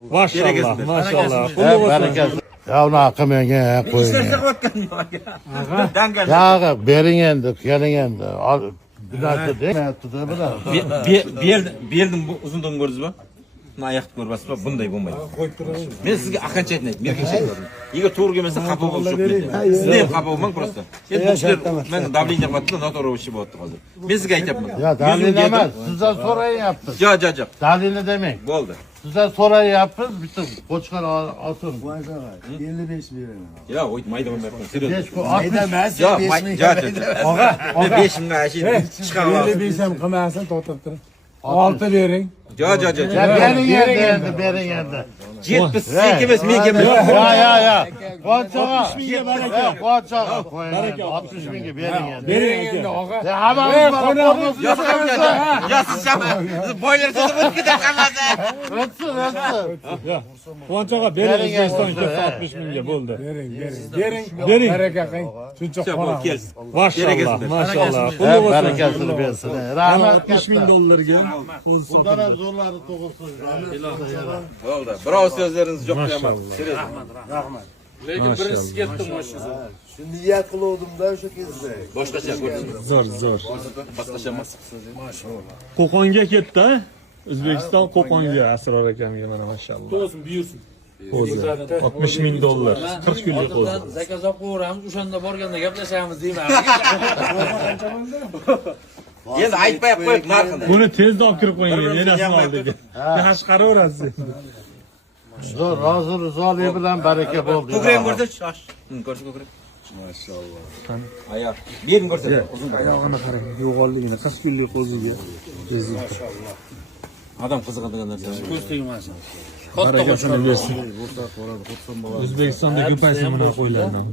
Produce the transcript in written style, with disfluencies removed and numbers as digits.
Maşallah, maşallah. Bereketli. Ya onu akımaya koyun. Ya berin endi, gelin endi. Bir dakika değil mi? Berdim bu uzunluğunu gördünüz mü? Buni ayak ko'rasiz mi? Bunday bo'lmaydi. Men sizga aqancha aytmayman, merkincha aytaman. Ega to'g'ri kelmasa xafa bo'lish yo'q menda. Sizda ham xafa bo'lmang просто. Endi bu kishilar men davleniya qilyapti, noto'g'ri ish bo'lyapti hozir. Men sizga aytyapman. Ya dalil emas, sizdan so'rayın yaptınız. Yo'q. Dalilni demang. Bo'ldi. Sizdan so'rayın yaptınız, bitta qo'chqor olsin. 55 beraman. Yo'q, o'yt mayda bo'lmayapman. Serios. 5 ku Mayda 60. emas, Yo'q, 5 ming. Og'a, 5 mingga ashi chiqarib olasiz. 55 ham qilmasin, to'xtab turing. 6 bering. Yo'q. Ya berin endi. 70 sen emas, men emas. Ya. Qo'chqor. 60 mingga baraka. Qo'chqor qo'ying. 60 mingga berin endi. Bering endi og'a. Ya hammamiz bor. Ya siz boylar sizni o'tib qoladi. O'tsin. Quvonch aka bering O'zbekistonga 60 mingga bo'ldi. Bering. Baraka qiling. Shuncha qora. Maşallah, maşallah. Bereketli bersin. Rahmat. 60 ming dollarga qo'l Bundan ham zo'rlari to'g'risin. Bo'ldi. Birov so'zlaringiz yo'qlayman. Serios. Lekin birinchisi ketdim o'sha. Shu niyat qiluvdim-da o'sha kezda. Boshqacha ko'rdingiz. Zo'r. Boshqacha emas. Qo'qonga ketdi. O'zbekiston Qo'qonga Asror akamga mana maşallah. To'sin, buyursin. O'zi 60 ming dollar. 40 kunlik qo'zi. Zakaz olib qo'yamiz, o'shanda borganda gaplashamiz deyman. Endi aytmay qo'yib narxini. Buni tezda olib kirib qo'ying, menasini oldiga. Tashqaraverasiz. Zo'r, hozir rizoli bilan baraka bo'ldi. Ko'krak ko'rsat, shosh. Ko'rsa ko'krak. Maşallah. Oyoq. Bering ko'rsat. Uzun Oyog'ini qarang, yo'g'onligini 40 kunlik qo'ziga. Adam qiziqadigan narsa. Ko'z tegmasin. Barakasini bersin. O'zbekistonda ko'paysa mana qo'ylardan.